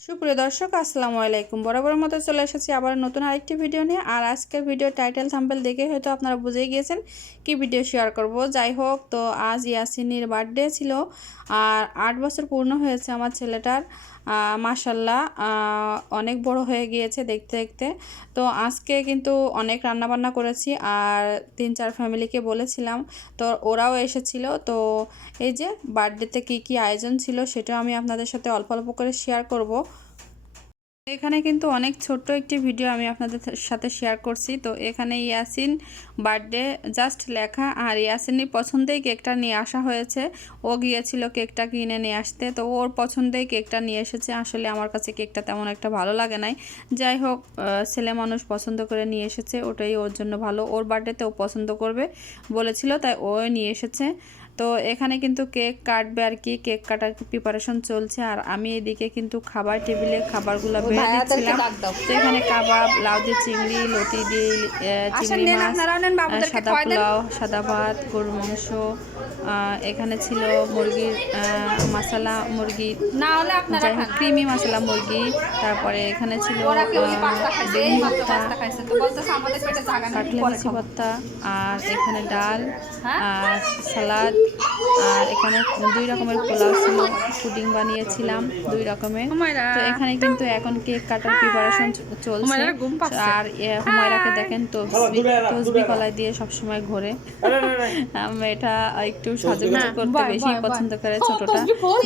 সুপ্রিয় দর্শক, আসসালামু আলাইকুম। বরাবর মতো চলে এসেছি আবার নতুন আরেকটি ভিডিও নিয়ে। আর আজকের ভিডিও টাইটেল থাম্পেল দেখে হয়তো আপনারা বুঝেই গিয়েছেন কি ভিডিও শেয়ার করব। যাই হোক, তো আজ ইয়াসিনীর বার্থডে ছিল আর আট বছর পূর্ণ হয়েছে আমার ছেলেটার। মাসাল্লাহ অনেক বড় হয়ে গিয়েছে দেখতে দেখতে। তো আজকে কিন্তু অনেক রান্নাবান্না করেছি আর তিন চার ফ্যামিলিকে বলেছিলাম। তো ওরাও এসেছিল। তো এই যে বার্থডেতে কি কি আয়োজন ছিল সেটা আমি আপনাদের সাথে অল্প অল্প করে শেয়ার করব। এখানে কিন্তু অনেক ছোট্ট একটি ভিডিও আমি আপনাদের সাথে শেয়ার করছি। তো এখানে ইয়াসিন বার্থডে জাস্ট লেখা আর ইয়াসিনের পছন্দেই কেকটা নিয়ে আসা হয়েছে। ও গিয়েছিল কেকটা কিনে নিয়ে আসতে। তো ওর পছন্দেই কেকটা নিয়ে এসেছে। আসলে আমার কাছে কেকটা তেমন একটা ভালো লাগে নাই। যাই হোক ছেলে মানুষ পছন্দ করে নিয়ে এসেছে। ওটাই ওর জন্য ভালো। ওর বার্থডেতে ও পছন্দ করবে বলেছিল, তাই ও নিয়ে এসেছে। তো এখানে কিন্তু কেক কাটবে আর কি কেক কাটার প্রিপারেশন চলছে। আর আমি এদিকে কিন্তু খাবার টেবিলে খাবারগুলো বেড়ে দিচ্ছিলাম। তো এখানে কাবাব লাউ দিয়ে চিংড়ি লতি দিয়ে চিংড়ি মাছ সাদা পোলাও সাদা ভাত গরুর মাংস এখানে ছিল মুরগির আহ, মশলা মুরগি না হলে আপনারা ক্রিমি মশলা মুরগি তারপরে এখানে ছিল আর এখানে ডাল হ্যাঁ? আর সালাদ আর এখানে দুই রকমের পোলাও ছিল পুডিং বানিয়েছিলাম দুই রকমের। তো এখানে কিন্তু এখন কেক কাটার প্রিপারেশন চলছে। ঘুম পাচ্ছে। আর হুমায়রাকে দেখেন তো তসবি কলাই দিয়ে সবসময় ঘোরে। আম, এটা একটু সাজুগুজু করতে বেশি। পছন্দ করে ও, ছোটটা।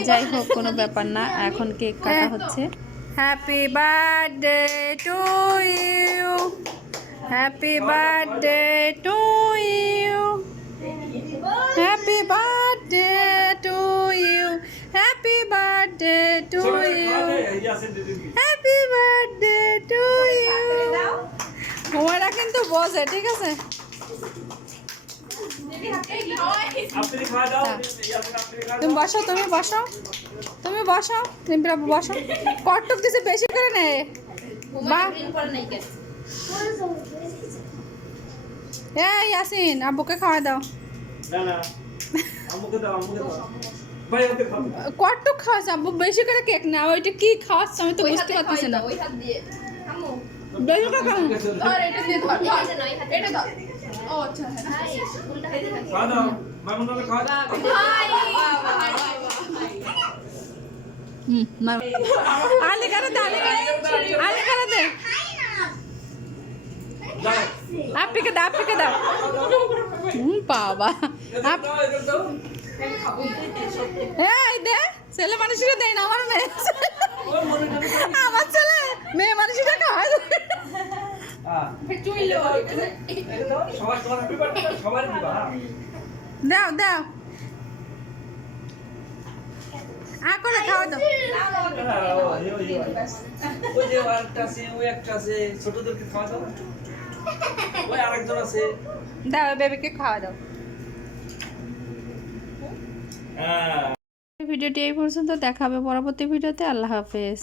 যাই হোক কোনো ব্যাপার না। এখন কেক কাটা হচ্ছে। Happy birthday to you happy birthday to you happy birthday to you happy birthday to you happy birthday to you ওরা কিন্তু বসে ঠিক আছে? তুমি বসো তুমি বসো। তুমি বসো নিম্পিরা বসো। কটুক দিছে বেশি করে নে। এই ইয়াসিন আব্বুকে খাওয়া দাও। কটুক খাওয়াচ্ছে আব্বু বেশি করে কেক না ওইটা কি খাওয়াচ্ছ আমি তো বুঝতে পারতেছি না। বেশি করে খাও। এটা দিয়ে ধর। এটা ছেলে মানুষেরা দেয় না আমার মেয়ে আমার ছেলে মেয়ে মানুষেরা দাও দাও। আ করে খাওয়া দাও। ওই যে আরেকটা আছে ওই একটা আছে ছোটদেরকে খাওয়া দাও ওই আরেকজন আছে দাও বেবিকে খাওয়া দাও। হ্যাঁ। ভিডিওটি এই পর্যন্ত দেখাবে পরবর্তী ভিডিওতে। আল্লাহ হাফেজ।